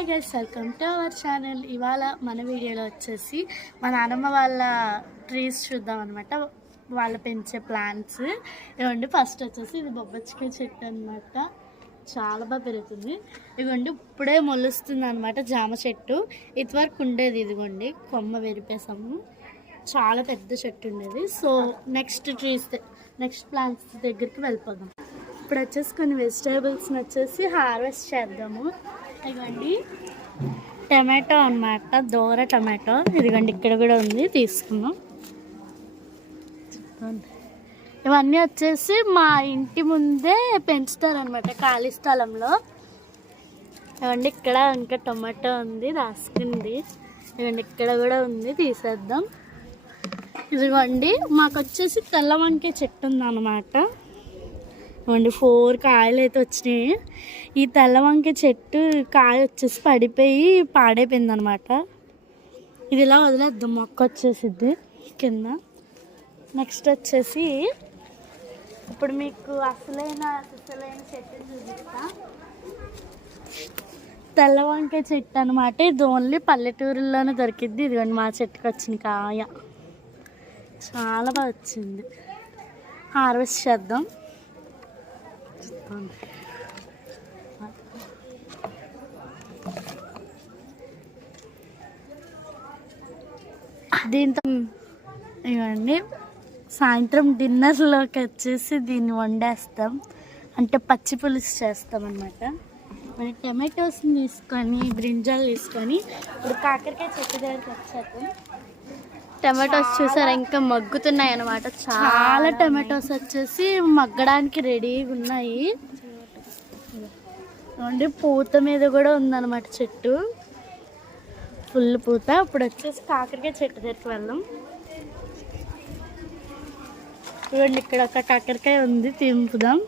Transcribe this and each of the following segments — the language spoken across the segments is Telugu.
Hi guys, welcome to our channel. ఇవాళ మన వీడియోలో వచ్చేసి మా నాన్నమ్మ వాళ్ళ ట్రీస్ చూద్దాం అనమాట. వాళ్ళు పెంచే ప్లాంట్స్ ఇవ్వండి. ఫస్ట్ వచ్చేసి ఇది బొబ్బచ్చికాయ చెట్టు అనమాట. చాలా బాగా పెరుగుతుంది. ఇదిగోండి ఇప్పుడే మొలుస్తుంది అనమాట. జామ చెట్టు ఇదివరకు ఉండేది. ఇదిగోండి కొమ్మ వెరిపేసాము. చాలా పెద్ద చెట్టు ఉండేది. సో నెక్స్ట్ ప్లాంట్స్ దగ్గరికి వెళ్ళిపోదాం. ఇప్పుడు వచ్చేసి కొన్ని వెజిటేబుల్స్ని వచ్చేసి హార్వెస్ట్ చేద్దాము. ఇదిగోండి టమాటో అన్నమాట, దూర టమాటో. ఇదిగోండి ఇక్కడ కూడా ఉంది, తీసుకున్నాం. ఇవన్నీ వచ్చేసి మా ఇంటి ముందే పెంచుతారనమాట, ఖాళీ స్థలంలో. ఇవ్వండి ఇక్కడ ఇంకా టమాటో ఉంది, రాసుకుంది. ఇవ్వండి ఇక్కడ కూడా ఉంది, తీసేద్దాం. ఇదిగోండి మాకు వచ్చేసి తెల్ల వంకాయ చెట్టు ఉందన్నమాట. ఇవ్వండి 4 కాయలు అయితే వచ్చినాయి. ఈ తెల్ల వంకాయ చెట్టు కాయ వచ్చేసి పడిపోయి పాడైపోయింది అనమాట. ఇది ఇలా వదిలేద్దాం, మొక్క వచ్చేసిద్ది కింద. నెక్స్ట్ వచ్చేసి ఇప్పుడు మీకు అసలైన చెట్టు చూపిస్తా. తెల్ల వంకాయ చెట్టు అనమాట. ఇది ఓన్లీ పల్లెటూరులోనే దొరికిద్ది. ఇదిగోండి మా చెట్టుకి వచ్చిన కాయ చాలా బాగా వచ్చింది. హార్వెస్ట్ చేద్దాం. దీంతో ఇవన్నీ సాయంత్రం డిన్నర్లోకి వచ్చేసి దీన్ని వండేస్తాం, అంటే పచ్చి పులుసు చేస్తాం అన్నమాట. మరి టమాటోస్ని తీసుకొని బ్రింజాలు తీసుకొని ఇప్పుడు కాకరకాయ చెట్టు దగ్గరికి వచ్చాక టమాటోస్ చూసారా ఇంకా మగ్గుతున్నాయి అన్నమాట. చాలా టమాటోస్ వచ్చేసి మగ్గడానికి రెడీగా ఉన్నాయి. అండి పూత మీద కూడా ఉందన్నమాట చెట్టు, ఫుల్ పూత. ఇప్పుడు వచ్చేసి కాకరకాయ చెట్టు దగ్గరికి వెళ్దాం. చూడండి ఇక్కడ ఒక కాకరకాయ ఉంది, తింపుదాం.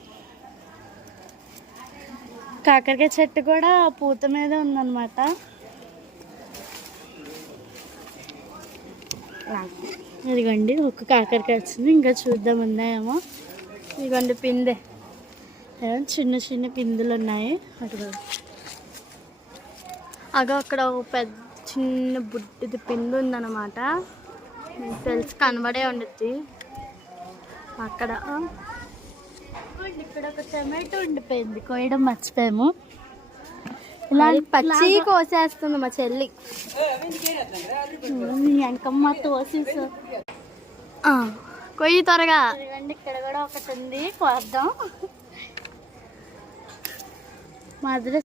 కాకరకాయ చెట్టు కూడా పూత మీద ఉందన్నమాట. ఇదిగోండి ఒక కాకరకాయ వచ్చింది, ఇంకా చూద్దాం ఉన్నాయేమో. ఇదిగోండి పిందె, చిన్న చిన్న పిందులు ఉన్నాయి. అగో అక్కడ ఒక పెద్ద చిన్న బుడ్డిది పిండి ఉందన్నమాట. తెలిసి కనబడే ఉండుద్ది అక్కడ. ఇక్కడ ఒక టమాటో ఉండిపోయింది, కోయడం మర్చిపోయాము. ఇలా పచ్చి కోసేస్తుంది మా చెల్లి. ఎంకమ్మ తోసేసా కొయ్యి త్వరగా. ఇక్కడ కూడా ఒకటి ఉంది, కోద్దాం. మా అదృష్టం